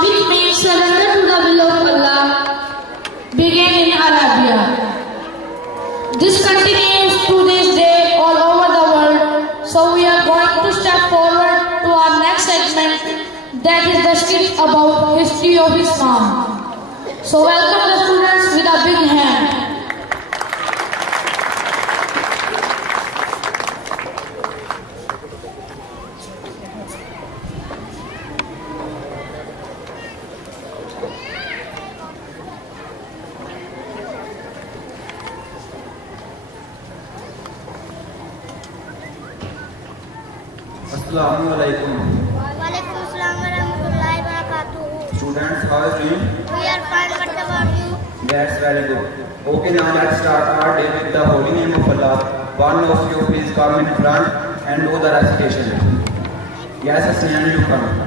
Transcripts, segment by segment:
which means surrender to the will of Allah, began in Arabia. This continues to this day all over the world. So we are going to step forward to our next segment, that is the skit about history of Islam. So welcome the students with a big hand. Assalamualaikum. Walaikum Assalam warahmatullahi wabarakatuh. Students, how are you doing? We are fine. What about you? That's very good. Okay, now let's start our day with the holy name of Allah. One of you please come in front and do the recitation. Yes, Hasnain, you come.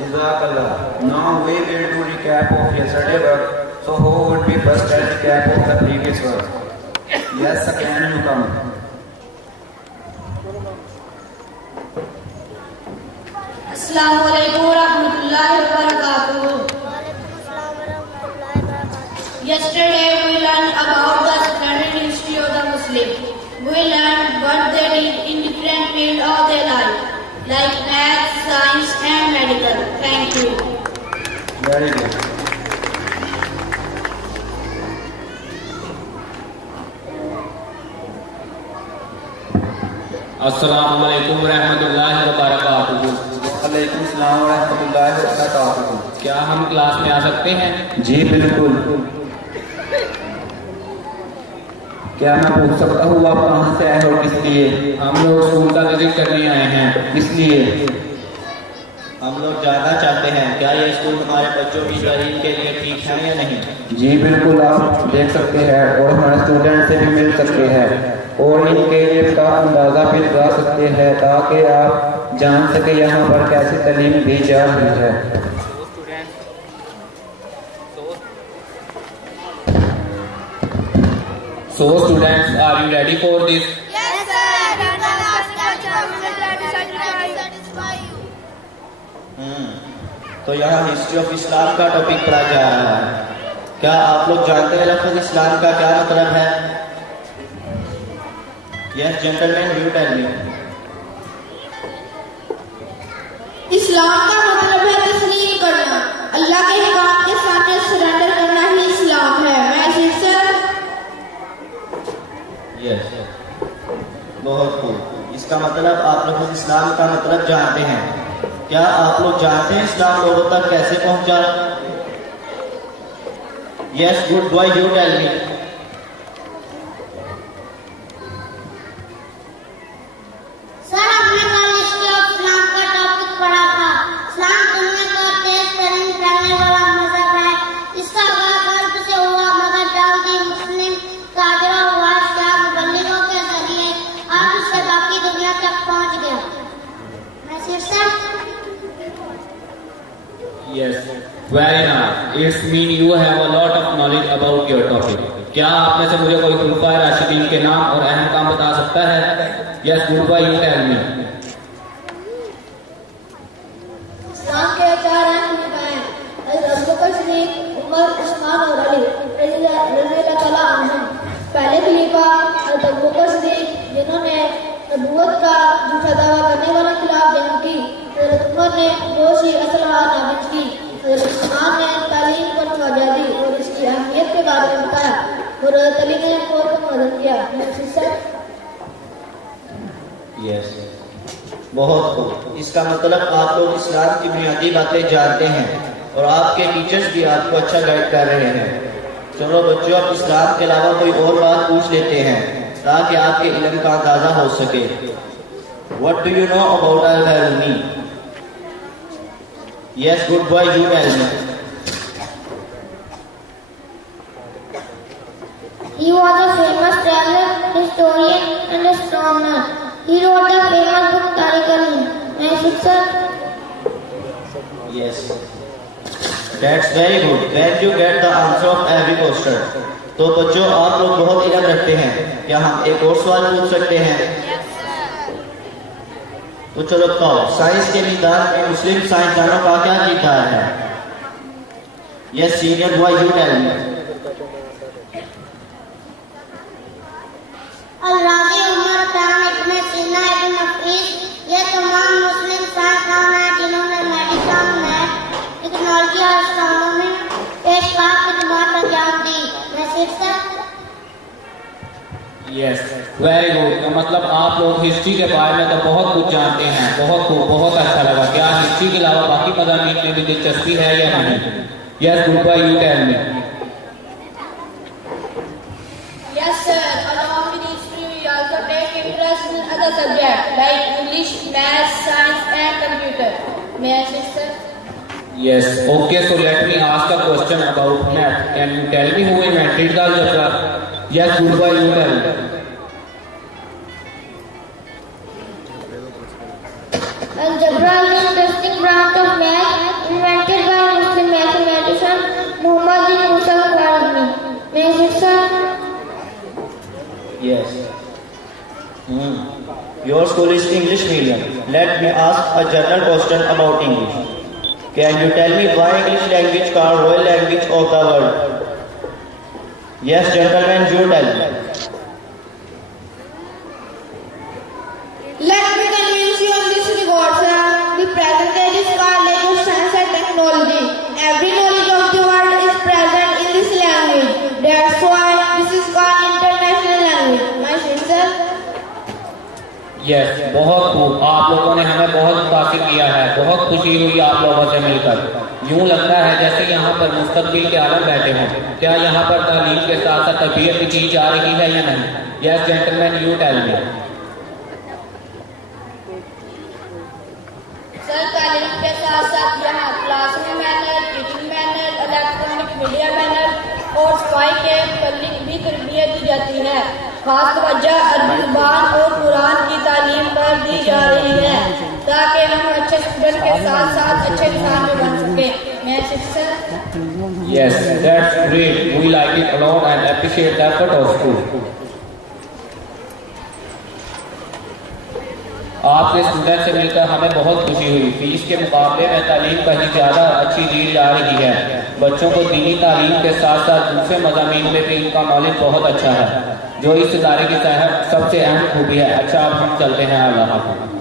Jazakallah. Now we will do recap of yesterday work. So who would be first at recap of the previous work? Yes, Hasnain, you come. Assalamualaikum warahmatullahi wabarakatuh. Yesterday we learned about the splendid history of the Muslims. We learned what they did in different fields of their life, like math, science and medical. Thank you. Very good. अस्सलामुअलैकुम रहमतुल्लाहि व बरकातुहू। वालेकुम सलाम व रहमतुल्लाहि व बरकातुहू। क्या हम क्लास में आ सकते हैं? जी बिल्कुल। क्या मैं पूछ सकता हूँ आप कहाँ से आए हो, किस लिए? हम लोग स्कूल का विजिट करने आए हैं। इसलिए हम लोग जानना चाहते हैं क्या ये स्कूल हमारे बच्चों की तालीम के लिए ठीक है या नहीं। जी बिल्कुल, आप देख सकते हैं और हमारे स्टूडेंट से भी मिल सकते हैं और इनके लिए का अंदाज़ा भी लगा सकते हैं ताकि आप जान सके यहाँ पर कैसी तालीम दी जा रही है। So students, are you ready for this? Yes, sir. And the last lecture we will try to satisfy you. तो यहाँ हिस्ट्री ऑफ इस्लाम का टॉपिक पढ़ा जा रहा है। क्या आप लोग जानते हैं लफ्ज़ इस्लाम का क्या मतलब है? Yes gentleman, you tell me. इस्लाम का मतलब है तस्लीम करना, अल्लाह के हुक्म के सामने सरेंडर करना ही इस्लाम है। मैं सर यस, बहुत खूब। इसका मतलब आप लोग इस्लाम का मतलब जानते हैं। क्या आप लोग जानते हैं इस्लाम लोगों तक कैसे पहुंचा? Yes, good boy, you tell me. Sir, हमने कल हिस्ट्री ऑफ इस्लाम का टॉपिक पढ़ा था। इस्लाम दुनिया का तेज तरीन फैलने वाला मजहब है। इसका आगाज गर्भ से हुआ मगर जल्दी मुस्लिम ताजरों हुआ शाह मुबल्लिगों के जरिए आज उससे बाकी दुनिया तक पहुंच गया। मैं सिर्फ Yes, very nice. It's mean you have a lot of knowledge about your topic. क्या आप में से मुझे कोई खुलफाए राशिदीन के नाम और अहम काम बता सकता है? Yes, गुरबा, you tell me. इस्लाम के चार अहम खलीफा हैं, हज़रत अबू बकर सिद्दीक़, उमर, उस्मान और अली रज़ियल्लाहु तआला अन्हुम। पहले खलीफा हज़रत अबू बकर सिद्दीक़, जिन्होंने नबूवत का झूठा दावा करने वालों के खिलाफ जंग की। हज़रत उमर ने बहुत सी असलहा नाफिज की। हज़रत उस्मान ने तालीम को तवज्जो दी और इसकी अहमियत के बारे में बताया और हज़रत अली ने बहुत मदद किया। यस, बहुत खूब। इसका मतलब आप लोग इस्लाम की बुनियादी बातें जानते हैं और आपके टीचर्स भी आपको अच्छा गाइड कर रहे हैं। चलो बच्चों, अब इस्लाम के अलावा कोई और बात पूछ लेते हैं ताकि आपके इल्म का अंदाजा हो सके। What do you know about Al-Biruni? Yes, good boy, you tell me. He was a famous traveler, historian, and astronomer. He wrote the famous book Tariq al-Him. May I sit, sir? Yes. That's very good. When you get the answer of every question. तो बच्चों, आप लोग बहुत इल्म रखते हैं। क्या हम एक और सवाल पूछ सकते हैं? तो चलो बताओ, साइंस के मैदान में मुस्लिम साइंसदानों का क्या किरदार है? Yes senior boy, you tell me. अल-राज़ी, उमर खान, इब्न सीना, इब्न नफीस, ये तमाम मुस्लिम साइंसदान हैं जिन्होंने मेडिसिन में टेक्नोलॉजी और एस्ट्रोनॉमी पेशकार खिदमत अंजाम दी। Yes, very good. मतलब आप लोग हिस्ट्री के बारे में तो बहुत कुछ जानते हैं। बहुत खूब, बहुत अच्छा लगा। क्या हिस्ट्री के अलावा बाकी मज़ामीन में भी दिलचस्पी है या नहीं? Yes, good boy, you tell me. Yes, sir. Along with history, we also take interest in other subjects like English, math, science, and computer. May I sit, sir? Yes. Okay. So let me ask a question about math. Can you tell me who invented the algebra? Yes, good boy, you tell me. Algebra is an interesting branch of math invented by Muslim mathematician Muhammad bin Musa al-Khwarizmi. May I sit, sir? Yes. Your school is English medium. Let me ask a general question about English. Can you tell me why English language called royal language of the world? Yes, gentlemen, you tell me. Let me convince you on this regard, sir. The present age is called age of science and technology. Every knowledge of the world is present in this language. That's why this is called international language. My sister. Yes, बहुत खूब। आप लोगों ने हमें बहुत मुतासिर किया है। बहुत खुशी हुई आप लोगों से मिलकर। यूं लगता है जैसे यहाँ पर मुस्तकबिल के आलम बैठे हों। क्या यहाँ पर तालीम के साथ साथ तरबियत भी की जा रही है या नहीं? Yes gentleman, you tell me. Sir, तालीम के साथ साथ यहाँ क्लास में manner, teaching manner, electronic media manner और सफाई के मुतालिक भी तरबियत दी जाती है। खास तवज्जो अरबी ज़ुबान और कुरान की तालीम पर दी जा रही है ताकि हम अच्छे स्टूडेंट के साथ साथ अच्छे इंसान भी बन सके। मैं शिक्षक। Yes, that's great. We like it a lot and appreciate the effort of school. आपके स्टूडेंट से मिलकर हमें बहुत खुशी हुई। फीस के मुकाबले में तालीम कहीं ज़्यादा अच्छी दी जा रही है। बच्चों को दीनी तालीम के साथ साथ दूसरे मज़ामीन में भी इनका नॉलेज बहुत अच्छा है, जो इस इदारे की सबसे अहम खूबी है। अच्छा, अब हम चलते हैं। अल्लाह हाफ़िज़।